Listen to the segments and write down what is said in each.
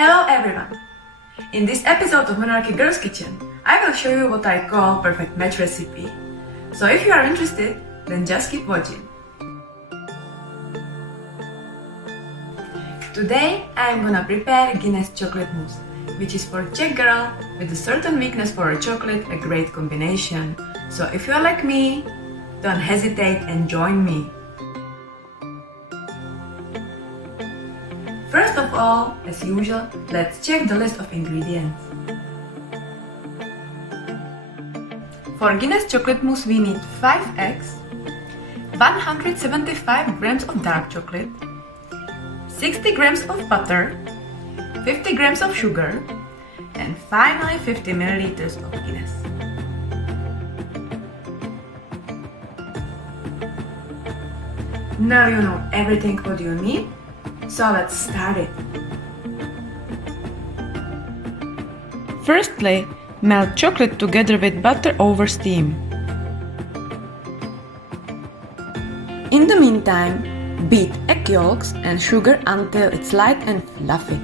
Hello everyone! In this episode of Monarchy Girls Kitchen, I will show you what I call perfect match recipe. So if you are interested, then just keep watching. Today I am gonna prepare Guinness Chocolate Mousse, which is for Czech girl with a certain weakness for a chocolate, a great combination. So if you are like me, don't hesitate and join me. First of all, as usual, let's check the list of ingredients. For Guinness Chocolate Mousse we need 5 eggs, 175 grams of dark chocolate, 60 grams of butter, 50 grams of sugar, and finally 50 milliliters of Guinness. Now you know everything what you need, so let's start it. Firstly, melt chocolate together with butter over steam. In the meantime, beat egg yolks and sugar until it's light and fluffy.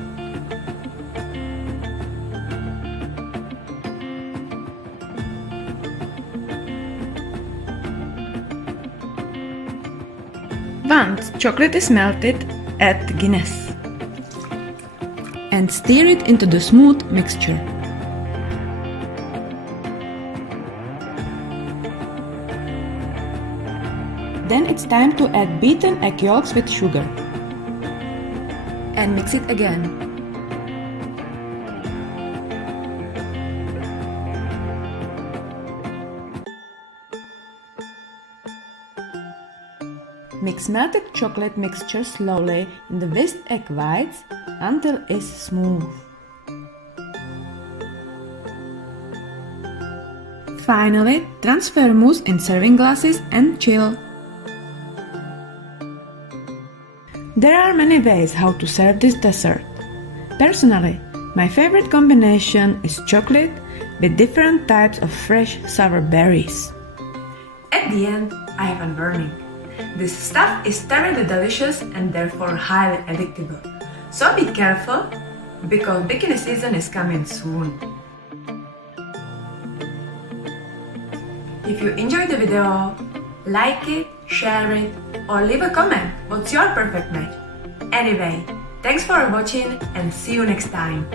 Once chocolate is melted, add the Guinness and stir it into the smooth mixture. Then it's time to add beaten egg yolks with sugar and mix it again. Mix melted chocolate mixture slowly in the whisked egg whites until it's smooth. Finally, transfer mousse in serving glasses and chill. There are many ways how to serve this dessert. Personally, my favorite combination is chocolate with different types of fresh sour berries. At the end, I have a warning. This stuff is terribly delicious and therefore highly addictive. So be careful, because bikini season is coming soon. If you enjoyed the video, like it, share it, or leave a comment what's your perfect match. Anyway, thanks for watching and see you next time.